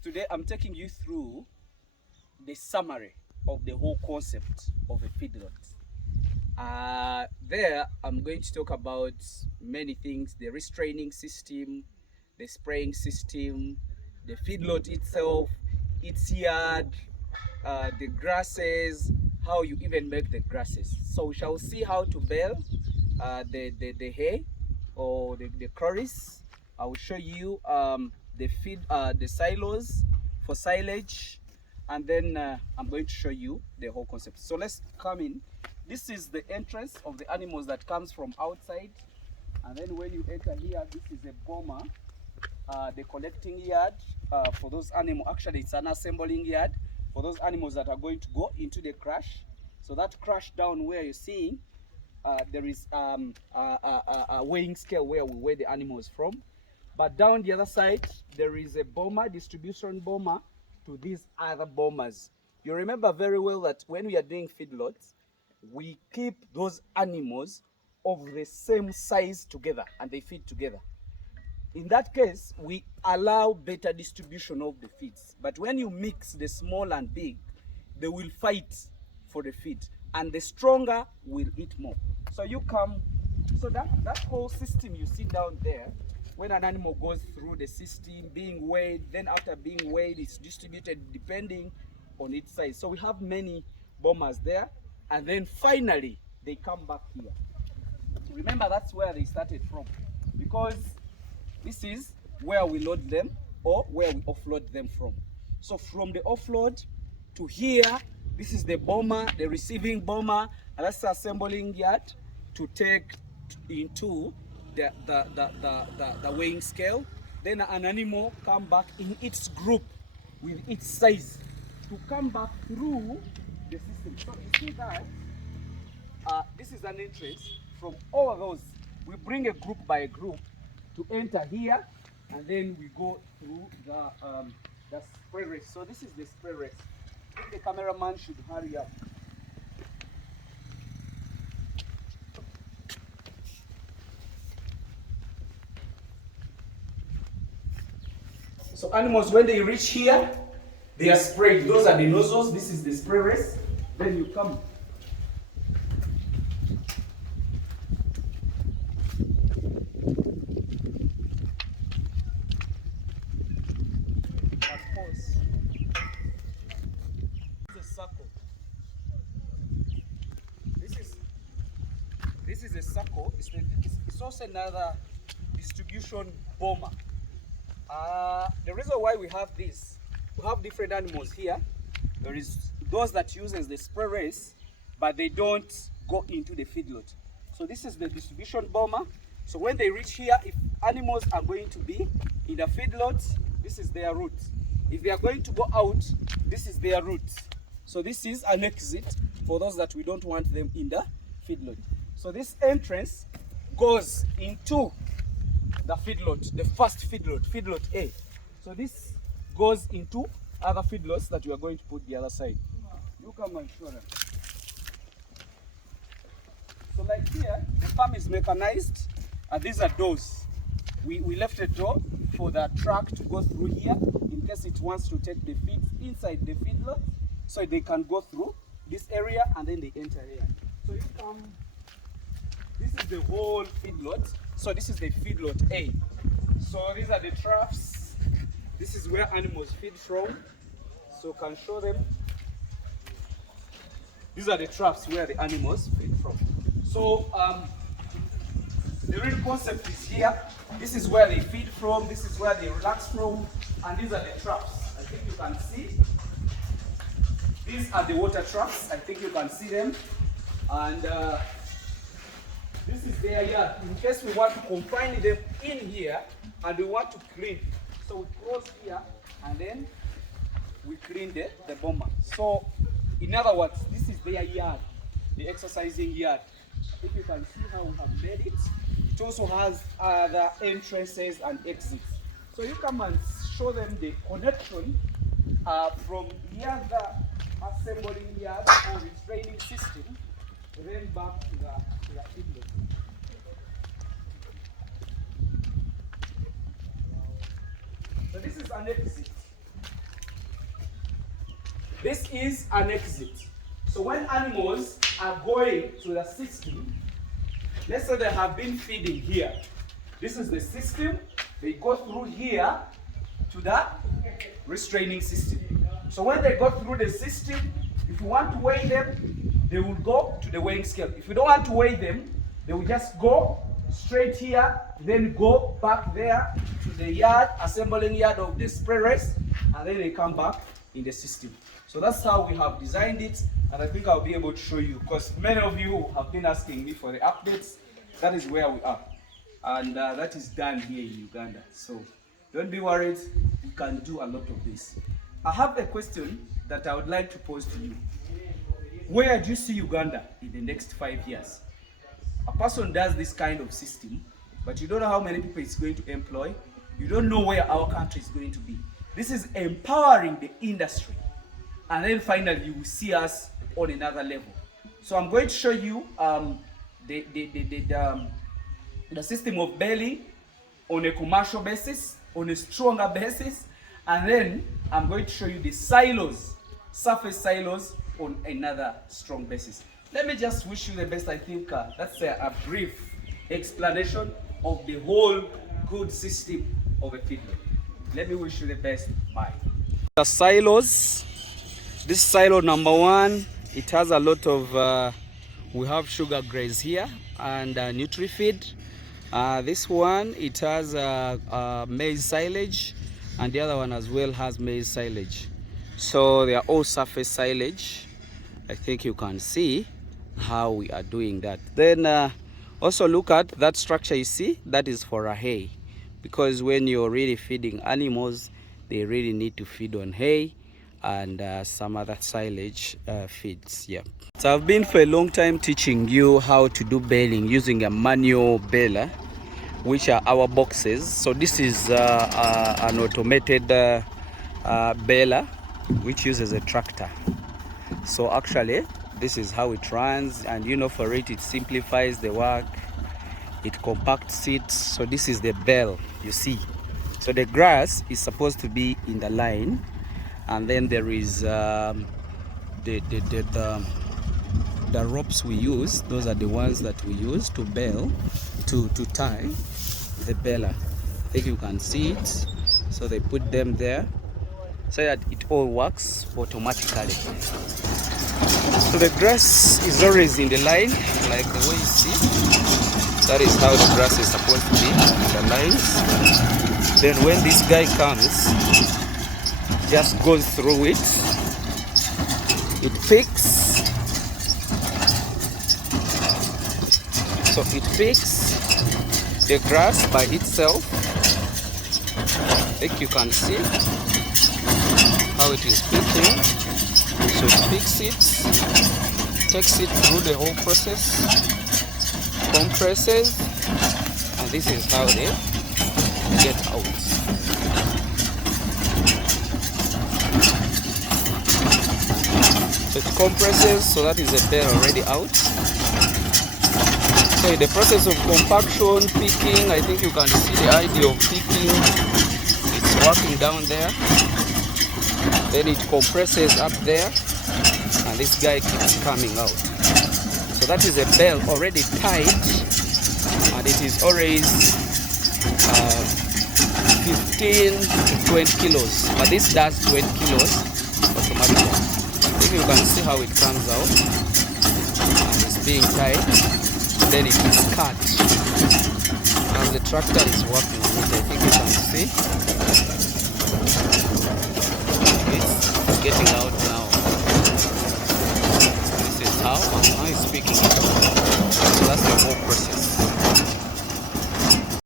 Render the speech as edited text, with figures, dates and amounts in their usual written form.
Today I'm taking you through the summary of the whole concept of a feedlot. There I'm going to talk about many things: the restraining system, the spraying system, the feedlot itself, its yard, the grasses, how you even make the grasses. So we shall see how to bale the hay or the chorus. I will show you the silos for silage, and then I'm going to show you the whole concept. So let's come in. This is the entrance of the animals that comes from outside, and then when you enter here, this is a boma, the collecting yard for those animals. Actually, it's an assembling yard for those animals that are going to go into the crash. So that crash down where you're seeing, there is a weighing scale where we weigh the animals from. But down the other side, there is a boma, distribution boma to these other bomas. You remember very well that when we are doing feedlots, we keep those animals of the same size together and they feed together. In that case, we allow better distribution of the feeds. But when you mix the small and big, they will fight for the feed, and the stronger will eat more. So you come, so that whole system you see down there, when an animal goes through the system, being weighed, then after being weighed, it's distributed depending on its size. So we have many bombers there, and then finally they come back here. Remember, that's where they started from, because this is where we load them or where we offload them from. So from the offload to here, this is the bomber, the receiving bomber, and that's the assembling yard to take into the weighing scale. Then an animal come back in its group with its size to come back through the system. So you see that this is an entrance from all those. We bring a group by a group to enter here, and then we go through the spray race. So this is the spray race. I think the cameraman should hurry up. So animals, when they reach here, they are sprayed. Those are the nozzles. This is the spray race. Then you come. This is a circle. It's also another distribution bomber. The reason why we have this, we have different animals here. There is those that uses the spray race, but they don't go into the feedlot. So this is the distribution bomber. So when they reach here, if animals are going to be in the feedlot, this is their route. If they are going to go out, this is their route. So this is an exit for those that we don't want them in the feedlot. So this entrance goes into the feedlot, the first feedlot, feedlot A. So this goes into other feedlots that we are going to put the other side. You come and show them. So like here, the farm is mechanized, and these are doors. We left a door for the truck to go through here in case it wants to take the feeds inside the feedlot, so they can go through this area and then they enter here. So you come. This is the whole feedlot. So this is the feedlot A. So these are the troughs. This is where animals feed from. So can show them. These are the troughs where the animals feed from. So the real concept is here. This is where they feed from. This is where they relax from. And these are the troughs. I think you can see. These are the water troughs. I think you can see them. And this is their yard. In case we want to confine them in here and we want to clean. So we close here and then we clean the bomber. So in other words, this is their yard, the exercising yard. If you can see how we have made it, it also has other entrances and exits. So you come and show them the connection from the other assembling yard or restraining system, then back to the feedlot. So this is an exit. This is an exit. So when animals are going to the system, let's say they have been feeding here. This is the system. They go through here to the restraining system. So when they go through the system, if you want to weigh them, they will go to the weighing scale. If you don't want to weigh them, they will just go straight here, then go back there to the yard, assembling yard of the spray race, and then they come back in the system. So that's how we have designed it, and I think I'll be able to show you, because many of you have been asking me for the updates. That is where we are, and that is done here in Uganda. So don't be worried, we can do a lot of this. I have a question that I would like to pose to you. Where do you see Uganda in the next 5 years? A person does this kind of system, but you don't know how many people it's going to employ. You don't know where our country is going to be. This is empowering the industry. And then finally, you will see us on another level. So I'm going to show you the system of baling on a commercial basis, on a stronger basis. And then I'm going to show you the silos, surface silos, on another strong basis. Let me just wish you the best. I think that's a brief explanation of the whole good system of a feedlot. Let me wish you the best. Bye. The silos. This silo number 1, it has a lot of, we have sugar graze here and Nutri-Feed. This one, it has maize silage, and the other one as well has maize silage. So they are all surface silage. I think you can see how we are doing that. Then also look at that structure you see, that is for a hay, because when you're really feeding animals, they really need to feed on hay and some other silage feeds. Yeah. So I've been for a long time teaching you how to do baling using a manual baler, which are our boxes. So this is an automated baler which uses a tractor. So actually this is how it runs, and you know, for it simplifies the work, it compacts it. So this is the bale, you see. So the grass is supposed to be in the line, and then there is the ropes we use. Those are the ones that we use to bale, to tie the baler. I think you can see it. So they put them there so that it all works automatically. So the grass is always in the line, like the way you see. That is how the grass is supposed to be, in the lines. Then when this guy comes, just goes through it, it picks. So it picks the grass by itself. I think you can see how it is picking. So it picks it, takes it through the whole process, compresses, and this is how they get out. So it compresses, so that is a bale already out. So in the process of compaction, picking, I think you can see the idea of picking. It's working down there. Then it compresses up there, and this guy keeps coming out. So that is a bale already tied, and it is always 15 to 20 kilos. But this does 20 kilos automatically. If you can see how it comes out, and it's being tied, then it is cut. As the tractor is working on it, I think you can see. Getting out now. This is how I'm picking it. So that's the whole process.